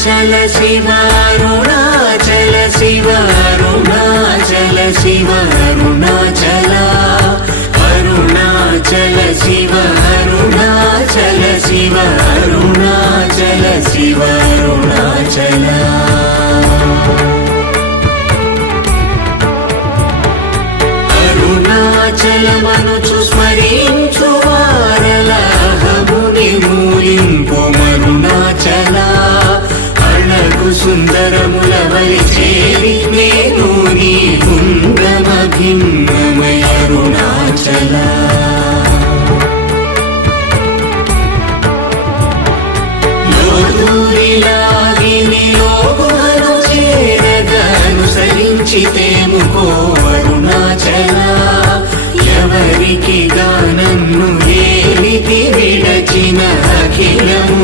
అరుణాచల శివ అరుణాచల శివ అరుణాచల శివ అరుణాచల అరుణాచల శివ అరుణాచల శివ అరుణాచల శివ అరుణాచల అరుణాచలమనుచు స్మరించు వారల అహముని మూలింపు మరుణాచల అళగు సుందరముల వలి చేరి నేను నీ గుండ్రమ భిన్నమయ అరుణాచల లోదూరిలాగిని లోగుమను చేరగా అనుసరించితేముకో అరుణాచల ఎవరికి గానన్ను ఏలికి విడచిన అఖిలము